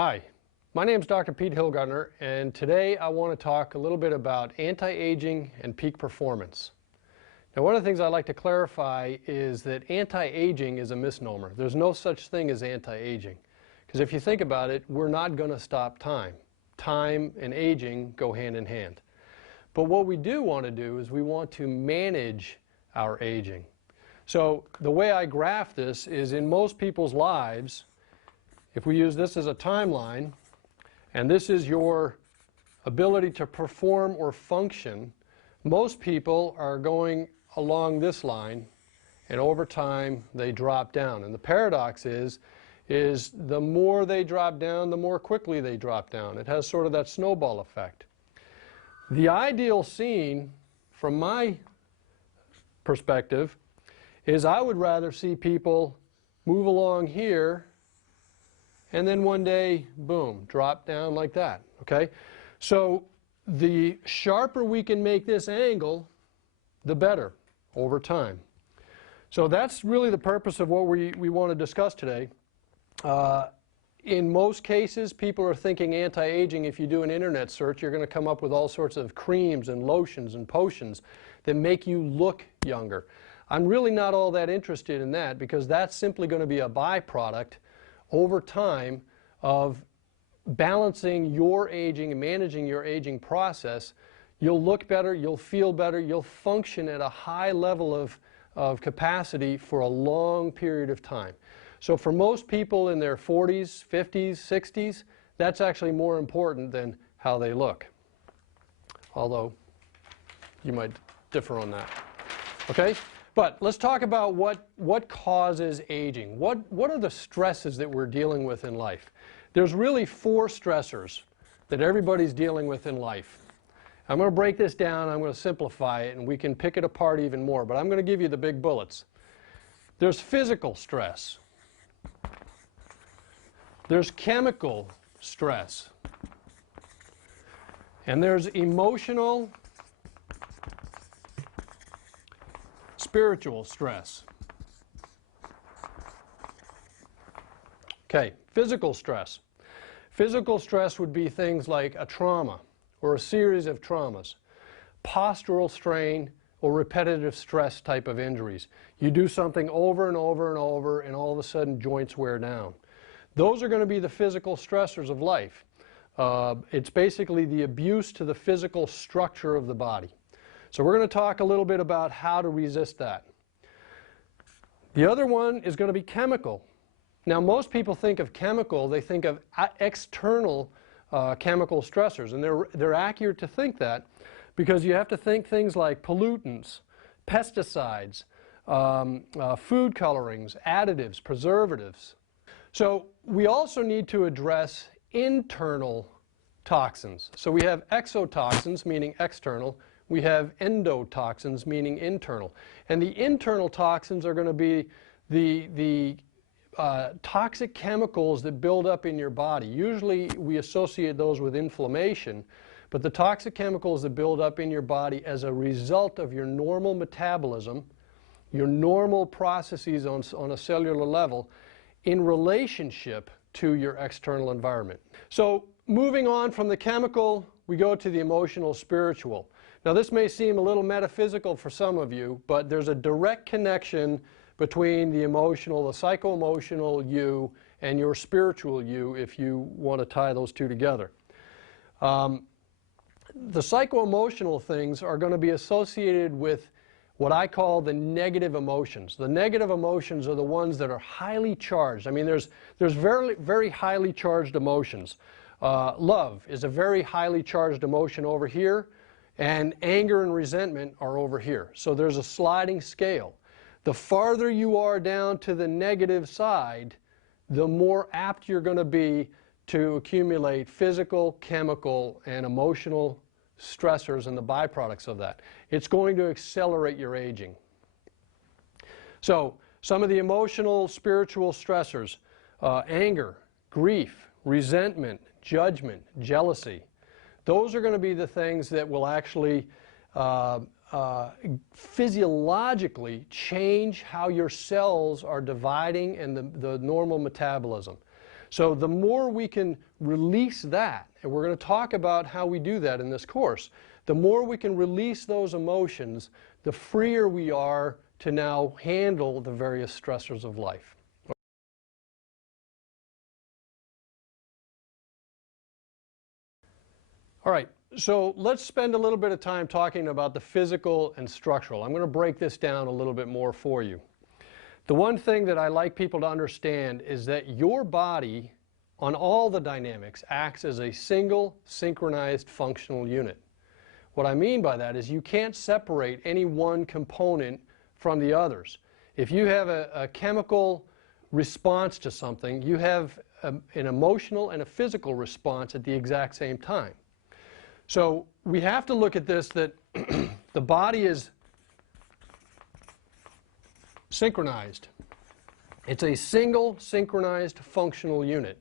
Hi, my name is Dr. Pete Hilgartner, and today I want to talk a little bit about anti-aging and peak performance. Now, one of the things I'd like to clarify is that anti-aging is a misnomer. There's no such thing as anti-aging, because if you think about it, we're not going to stop time. Time and aging go hand in hand. But what we do want to do is we want to manage our aging. So the way I graph this is in most people's lives, if we use this as a timeline, and this is your ability to perform or function, most people are going along this line, and over time they drop down. And the paradox is the more they drop down, the more quickly they drop down. It has sort of that snowball effect. The ideal scene, from my perspective, is I would rather see people move along here and then one day, boom, drop down like that, okay? So the sharper we can make this angle, the better over time. So that's really the purpose of what we want to discuss today. In most cases, people are thinking anti-aging. If you do an internet search, you're going to come up with all sorts of creams and lotions and potions that make you look younger. I'm really not all that interested in that, because that's simply going to be a byproduct over time of balancing your aging and managing your aging process. You'll look better, you'll feel better, you'll function at a high level of capacity for a long period of time. So for most people in their 40s, 50s, 60s, that's actually more important than how they look. Although you might differ on that. Okay? But let's talk about what causes aging. What are the stresses that we're dealing with in life? There's really 4 stressors that everybody's dealing with in life. I'm going to break this down, I'm going to simplify it, and we can pick it apart even more, but I'm going to give you the big bullets. There's physical stress. There's chemical stress. And there's emotional, spiritual stress. Okay, physical stress. Physical stress would be things like a trauma or a series of traumas, postural strain or repetitive stress type of injuries. You do something over and over and over, and all of a sudden joints wear down. Those are going to be the physical stressors of life. It's basically the abuse to the physical structure of the body. So we're going to talk a little bit about how to resist that. The other one is going to be chemical. Now, most people think of chemical, they think of external chemical stressors, and they're accurate to think that, because you have to think things like pollutants, pesticides, food colorings, additives, preservatives. So we also need to address internal toxins. So we have exotoxins, meaning external. We have endotoxins, meaning internal. And the internal toxins are going to be the toxic chemicals that build up in your body. Usually we associate those with inflammation, but the toxic chemicals that build up in your body as a result of your normal metabolism, your normal processes on a cellular level, in relationship to your external environment. So moving on from the chemical, we go to the emotional, spiritual. Now, this may seem a little metaphysical for some of you, but there's a direct connection between the emotional, the psycho-emotional you, and your spiritual you, if you want to tie those two together. The psycho-emotional things are going to be associated with what I call the negative emotions. The negative emotions are the ones that are highly charged. I mean, there's very, very highly charged emotions. Love is a very highly charged emotion over here, and anger and resentment are over here. So there's a sliding scale. The farther you are down to the negative side, the more apt you're going to be to accumulate physical, chemical, and emotional stressors and the byproducts of that. It's going to accelerate your aging. So some of the emotional, spiritual stressors, anger, grief, resentment, judgment, jealousy. Those are going to be the things that will actually physiologically change how your cells are dividing and the normal metabolism. So the more we can release that, and we're going to talk about how we do that in this course, the more we can release those emotions, the freer we are to now handle the various stressors of life. All right, so let's spend a little bit of time talking about the physical and structural. I'm going to break this down a little bit more for you. The one thing that I like people to understand is that your body, on all the dynamics, acts as a single synchronized functional unit. What I mean by that is you can't separate any one component from the others. If you have a chemical response to something, you have an emotional and a physical response at the exact same time. So we have to look at this, that the body is synchronized. It's a single synchronized functional unit.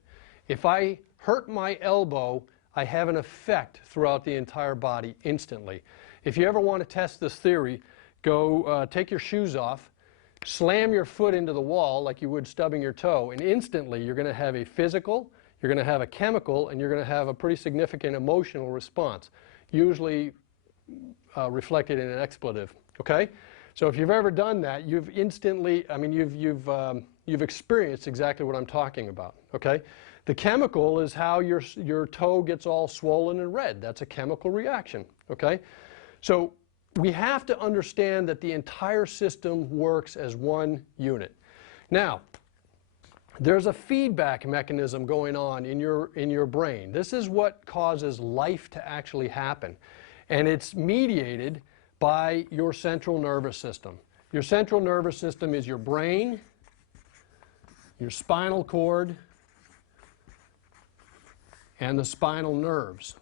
If I hurt my elbow, I have an effect throughout the entire body instantly. If you ever want to test this theory, go take your shoes off, slam your foot into the wall like you would stubbing your toe, and instantly you're going to have a physical, you're going to have a chemical, and you're going to have a pretty significant emotional response, usually reflected in an expletive. Okay? So if you've ever done that, you've instantly, I mean, you've experienced exactly what I'm talking about. Okay? The chemical is how your toe gets all swollen and red. That's a chemical reaction. Okay? So we have to understand that the entire system works as one unit. Now, there's a feedback mechanism going on in your brain. This is what causes life to actually happen. And it's mediated by your central nervous system. Your central nervous system is your brain, your spinal cord, and the spinal nerves.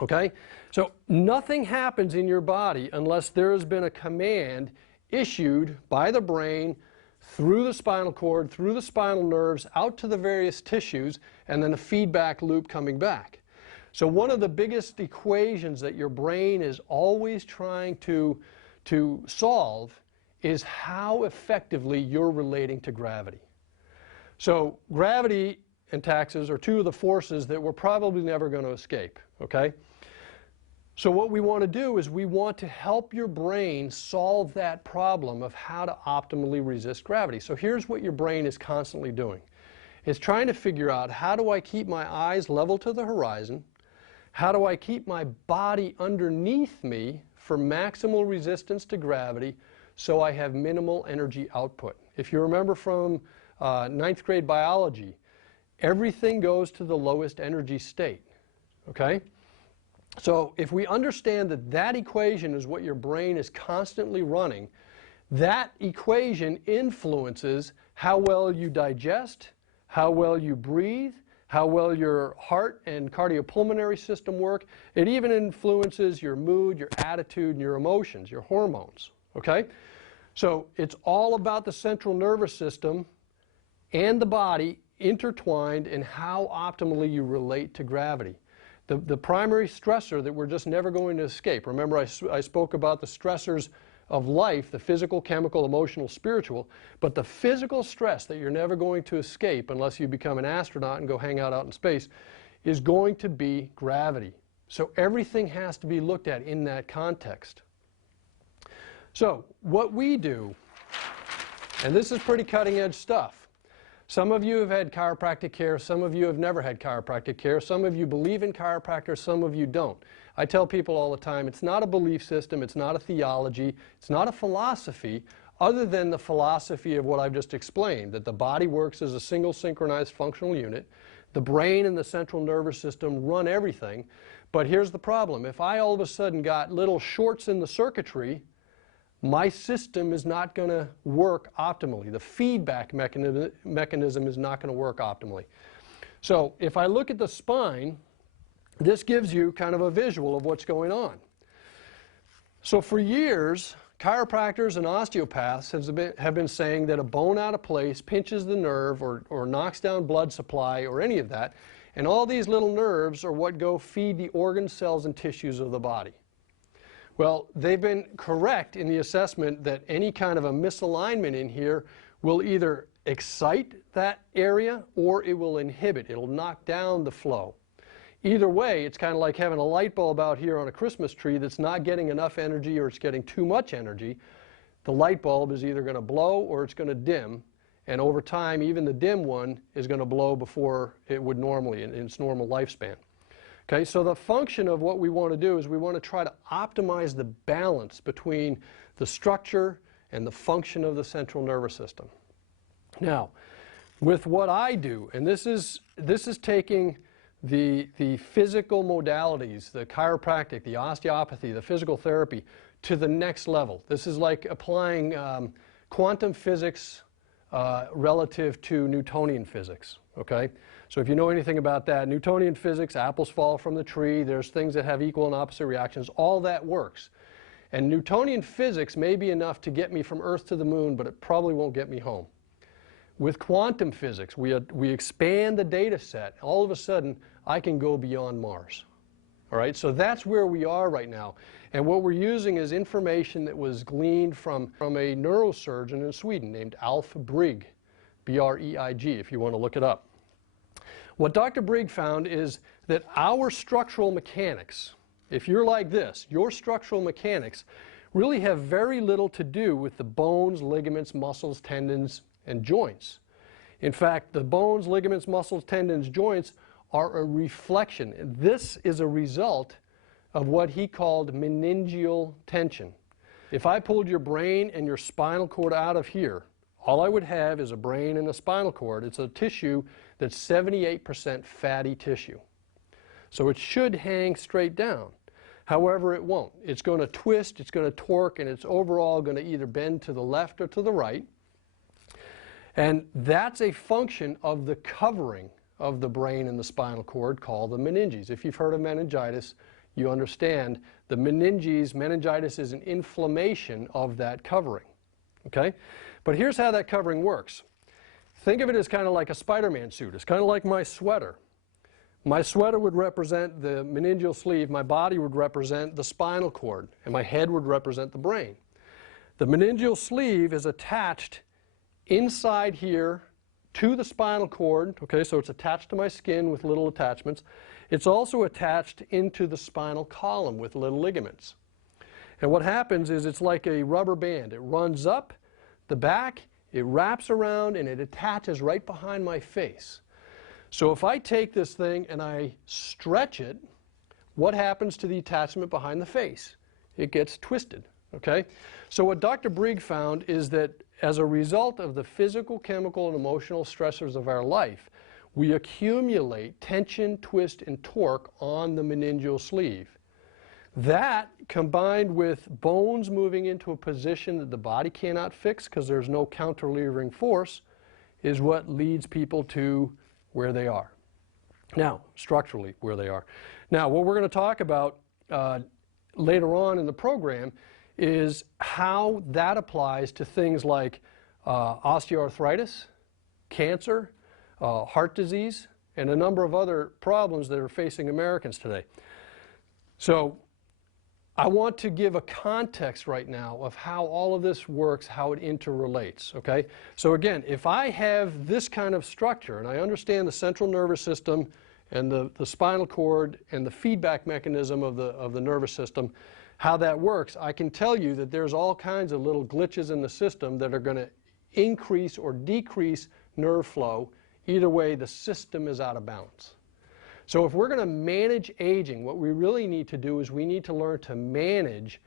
Okay? So nothing happens in your body unless there has been a command issued by the brain through the spinal cord, through the spinal nerves, out to the various tissues, and then a feedback loop coming back. So one of the biggest equations that your brain is always trying to solve is how effectively you're relating to gravity. So gravity and taxes are two of the forces that we're probably never going to escape, okay? So what we want to do is we want to help your brain solve that problem of how to optimally resist gravity. So here's what your brain is constantly doing. It's trying to figure out, how do I keep my eyes level to the horizon? How do I keep my body underneath me for maximal resistance to gravity so I have minimal energy output? If you remember from 9th grade biology, everything goes to the lowest energy state, okay? So if we understand that that equation is what your brain is constantly running, that equation influences how well you digest, how well you breathe, how well your heart and cardiopulmonary system work. It even influences your mood, your attitude, and your emotions, your hormones, okay? So it's all about the central nervous system and the body intertwined in how optimally you relate to gravity. The primary stressor that we're just never going to escape. Remember, I spoke about the stressors of life, the physical, chemical, emotional, spiritual, but the physical stress that you're never going to escape unless you become an astronaut and go hang out in space is going to be gravity. So everything has to be looked at in that context. So what we do, and this is pretty cutting edge stuff. Some of you have had chiropractic care, some of you have never had chiropractic care, some of you believe in chiropractors, some of you don't. I tell people all the time, it's not a belief system, it's not a theology, it's not a philosophy, other than the philosophy of what I've just explained, that the body works as a single synchronized functional unit, the brain and the central nervous system run everything, but here's the problem. If I all of a sudden got little shorts in the circuitry, my system is not going to work optimally. The feedback mechanism is not going to work optimally. So if I look at the spine, this gives you kind of a visual of what's going on. So for years, chiropractors and osteopaths have been saying that a bone out of place pinches the nerve or knocks down blood supply or any of that, and all these little nerves are what go feed the organs, cells, and tissues of the body. Well, they've been correct in the assessment that any kind of a misalignment in here will either excite that area or it will inhibit. It'll knock down the flow. Either way, it's kind of like having a light bulb out here on a Christmas tree that's not getting enough energy or it's getting too much energy. The light bulb is either going to blow or it's going to dim, and over time even the dim one is going to blow before it would normally in its normal lifespan. Okay, so the function of what we want to do is we want to try to optimize the balance between the structure and the function of the central nervous system. Now, with what I do, and this is taking the physical modalities, the chiropractic, the osteopathy, the physical therapy to the next level. This is like applying quantum physics relative to Newtonian physics, okay? So if you know anything about that, Newtonian physics, apples fall from the tree, there's things that have equal and opposite reactions, all that works. And Newtonian physics may be enough to get me from Earth to the moon, but it probably won't get me home. With quantum physics, we expand the data set. All of a sudden, I can go beyond Mars. All right, so that's where we are right now. And what we're using is information that was gleaned from a neurosurgeon in Sweden named Alf Brigg, B-R-E-I-G, if you want to look it up. What Dr. Brigg found is that our structural mechanics, if you're like this, your structural mechanics really have very little to do with the bones, ligaments, muscles, tendons, and joints. In fact, the bones, ligaments, muscles, tendons, joints are a reflection. This is a result of what he called meningeal tension. If I pulled your brain and your spinal cord out of here, all I would have is a brain and a spinal cord. It's a tissue that's 78% fatty tissue. So it should hang straight down. However, it won't. It's going to twist, it's going to torque, and it's overall going to either bend to the left or to the right. And that's a function of the covering of the brain and the spinal cord called the meninges. If you've heard of meningitis, you understand the meningitis is an inflammation of that covering. Okay? But here's how that covering works. Think of it as kind of like a Spider-Man suit. It's kind of like my sweater. My sweater would represent the meningeal sleeve, my body would represent the spinal cord, and my head would represent the brain. The meningeal sleeve is attached inside here to the spinal cord, okay, so it's attached to my skin with little attachments. It's also attached into the spinal column with little ligaments. And what happens is it's like a rubber band. It runs up the back, it wraps around, and it attaches right behind my face. So if I take this thing and I stretch it, what happens to the attachment behind the face? It gets twisted, okay? So what Dr. Brigg found is that as a result of the physical, chemical, and emotional stressors of our life, we accumulate tension, twist, and torque on the meningeal sleeve. That, combined with bones moving into a position that the body cannot fix because there's no counterleavering force, is what leads people to where they are. Now, structurally, where they are. Now, what we're going to talk about later on in the program is how that applies to things like osteoarthritis, cancer, heart disease, and a number of other problems that are facing Americans today. So I want to give a context right now of how all of this works, how it interrelates, okay? So again, if I have this kind of structure, and I understand the central nervous system and the spinal cord and the feedback mechanism of the nervous system, how that works, I can tell you that there's all kinds of little glitches in the system that are going to increase or decrease nerve flow. Either way, the system is out of balance. So if we're going to manage aging, what we really need to do is we need to learn to manage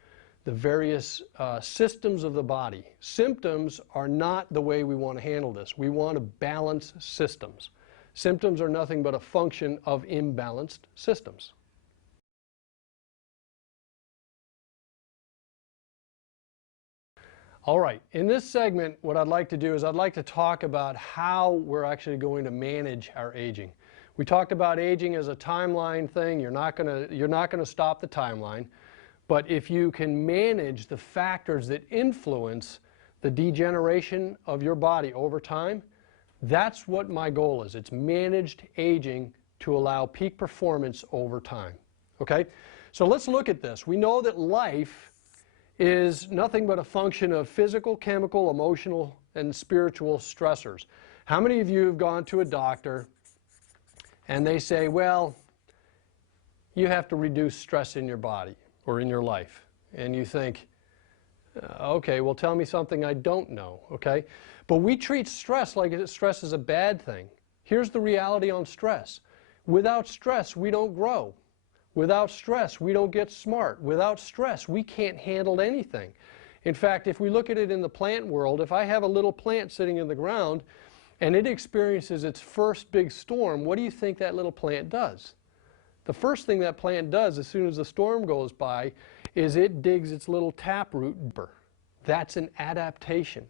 the various systems of the body. Symptoms are not the way we want to handle this. We want to balance systems. Symptoms are nothing but a function of imbalanced systems. All right, in this segment, what I'd like to do is I'd like to talk about how we're actually going to manage our aging. We talked about aging as a timeline thing. You're not going to stop the timeline, but if you can manage the factors that influence the degeneration of your body over time, that's what my goal is. It's managed aging to allow peak performance over time. Okay? So let's look at this. We know that life is nothing but a function of physical, chemical, emotional, and spiritual stressors. How many of you have gone to a doctor and they say, well, you have to reduce stress in your body or in your life? And you think, okay, well, tell me something I don't know, okay? But we treat stress like stress is a bad thing. Here's the reality on stress. Without stress, we don't grow. Without stress, we don't get smart. Without stress, we can't handle anything. In fact, if we look at it in the plant world, if I have a little plant sitting in the ground and it experiences its first big storm, what do you think that little plant does? The first thing that plant does as soon as the storm goes by is it digs its little taproot deeper. That's an adaptation.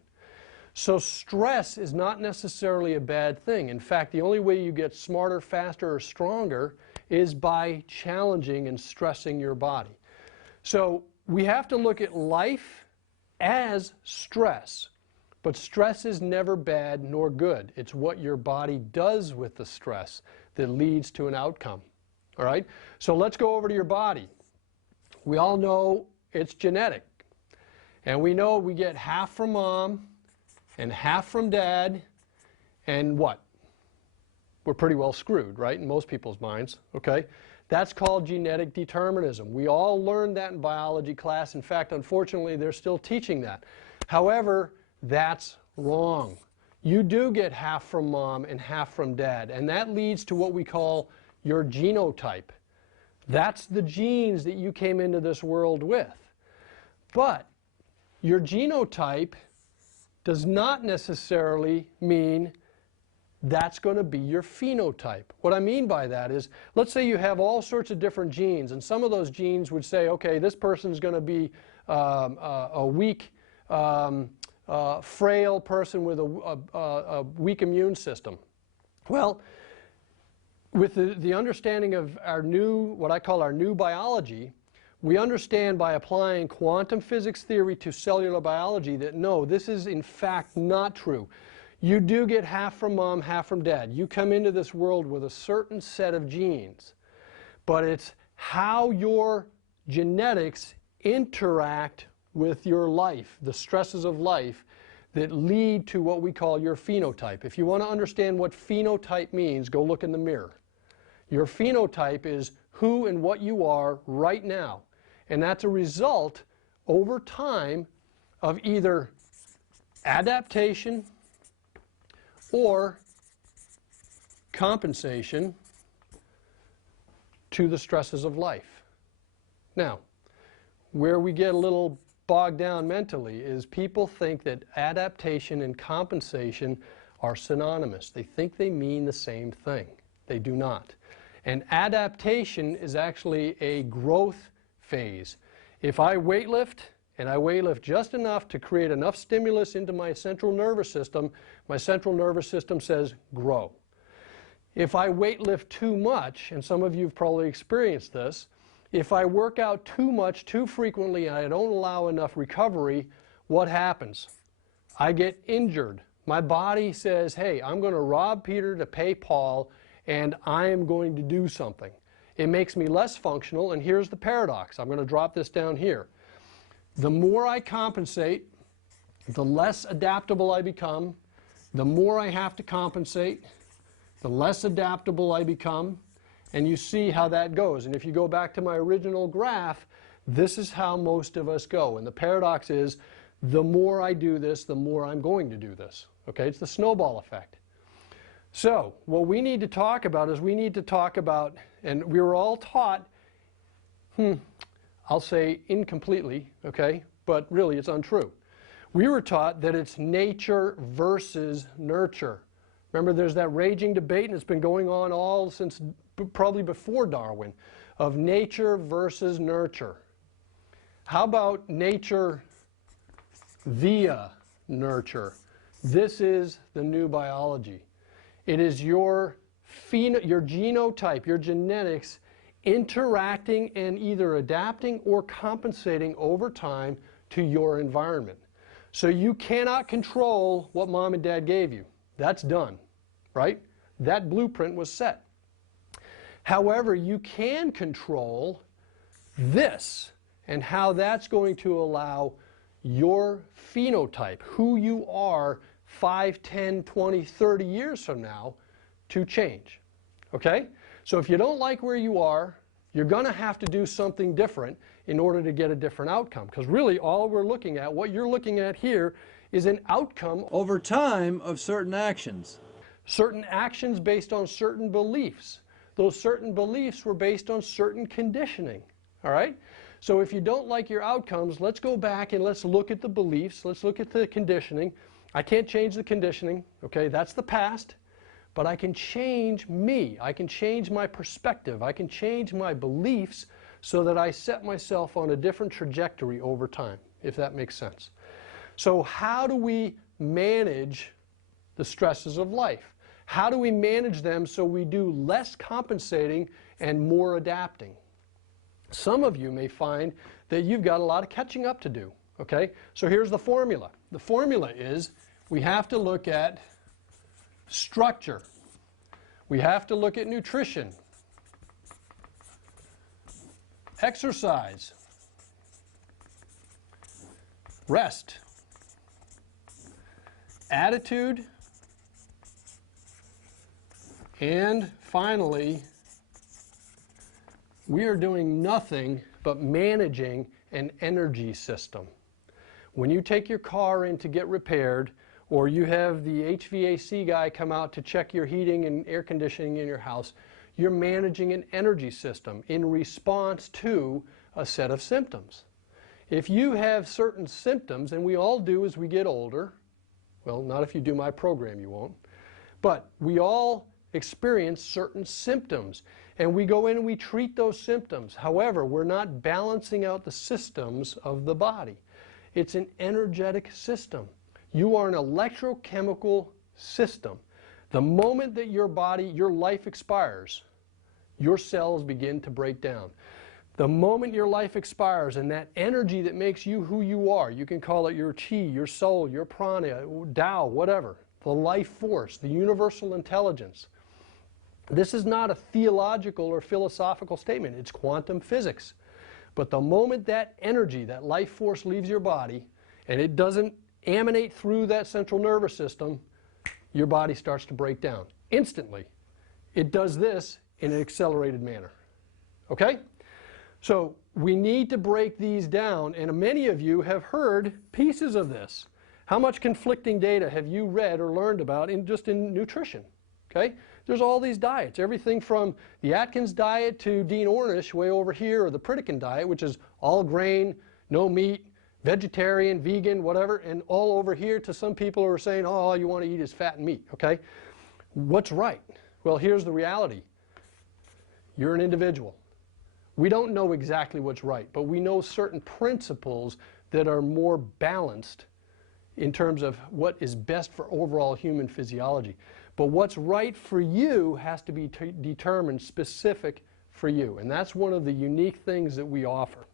So stress is not necessarily a bad thing. In fact, the only way you get smarter, faster, or stronger is by challenging and stressing your body. So we have to look at life as stress. But stress is never bad nor good. It's what your body does with the stress that leads to an outcome. All right? So let's go over to your body. We all know it's genetic. And we know we get half from mom and half from dad, and what? We're pretty well screwed, right, in most people's minds, okay? That's called genetic determinism. We all learned that in biology class. In fact, unfortunately, they're still teaching that. However, that's wrong. You do get half from mom and half from dad, and that leads to what we call your genotype. That's the genes that you came into this world with. But your genotype does not necessarily mean that's going to be your phenotype. What I mean by that is, let's say you have all sorts of different genes, and some of those genes would say, okay, this person's going to be a weak, frail person with a weak immune system. Well, with the understanding of our new, what I call our new biology, we understand by applying quantum physics theory to cellular biology that no, this is in fact not true. You do get half from mom, half from dad. You come into this world with a certain set of genes. But it's how your genetics interact with your life, the stresses of life, that lead to what we call your phenotype. If you want to understand what phenotype means, go look in the mirror. Your phenotype is who and what you are right now. And that's a result over time of either adaptation or compensation to the stresses of life. Now, where we get a little bogged down mentally is people think that adaptation and compensation are synonymous. They think they mean the same thing. They do not. And adaptation is actually a growth phase. If I weightlift, and I weightlift just enough to create enough stimulus into my central nervous system says grow. If I weightlift too much, and some of you have probably experienced this, if I work out too much, too frequently, and I don't allow enough recovery, what happens? I get injured. My body says, hey, I'm going to rob Peter to pay Paul, and I am going to do something. It makes me less functional, and here's the paradox. I'm going to drop this down here. The more I compensate, the less adaptable I become. The more I have to compensate, the less adaptable I become. And you see how that goes. And if you go back to my original graph, this is how most of us go. And the paradox is, the more I do this, the more I'm going to do this. Okay, it's the snowball effect. So, what we need to talk about is and we were all taught, I'll say incompletely, okay, but really it's untrue. We were taught that it's nature versus nurture. Remember, there's that raging debate, and it's been going on all since probably before Darwin, of nature versus nurture. How about nature via nurture? This is the new biology. It is your genotype, your genetics, interacting and either adapting or compensating over time to your environment. So you cannot control what mom and dad gave you. That's done, right? That blueprint was set. However, you can control this and how that's going to allow your phenotype, who you are 5, 10, 20, 30 years from now to change. Okay? So if you don't like where you are, you're going to have to do something different in order to get a different outcome. Because really all we're looking at, what you're looking at here, is an outcome over time of certain actions. Certain actions based on certain beliefs. Those certain beliefs were based on certain conditioning. All right? So if you don't like your outcomes, let's go back and let's look at the beliefs. Let's look at the conditioning. I can't change the conditioning. Okay? That's the past. But I can change me. I can change my perspective. I can change my beliefs so that I set myself on a different trajectory over time, if that makes sense. So how do we manage the stresses of life? How do we manage them so we do less compensating and more adapting? Some of you may find that you've got a lot of catching up to do. Okay? So here's the formula. The formula is we have to look at structure. We have to look at nutrition, exercise, rest, attitude, and finally, we are doing nothing but managing an energy system. When you take your car in to get repaired, or you have the HVAC guy come out to check your heating and air conditioning in your house, you're managing an energy system in response to a set of symptoms. If you have certain symptoms, and we all do as we get older, well, not if you do my program, you won't, but we all experience certain symptoms, and we go in and we treat those symptoms. However, we're not balancing out the systems of the body. It's an energetic system. You are an electrochemical system. The moment that your body, your life expires, your cells begin to break down. The moment your life expires and that energy that makes you who you are, you can call it your chi, your soul, your prana, Tao, whatever, the life force, the universal intelligence. This is not a theological or philosophical statement. It's quantum physics. But the moment that energy, that life force leaves your body, and it doesn't emanate through that central nervous system, your body starts to break down. Instantly. It does this in an accelerated manner. Okay? So we need to break these down, and many of you have heard pieces of this. How much conflicting data have you read or learned about just in nutrition? Okay? There's all these diets, everything from the Atkins diet to Dean Ornish way over here, or the Pritikin diet, which is all grain, no meat, vegetarian, vegan, whatever, and all over here to some people who are saying, oh, all you want to eat is fat and meat, okay? What's right? Well, here's the reality. You're an individual. We don't know exactly what's right, but we know certain principles that are more balanced in terms of what is best for overall human physiology. But what's right for you has to be determined specific for you, and that's one of the unique things that we offer.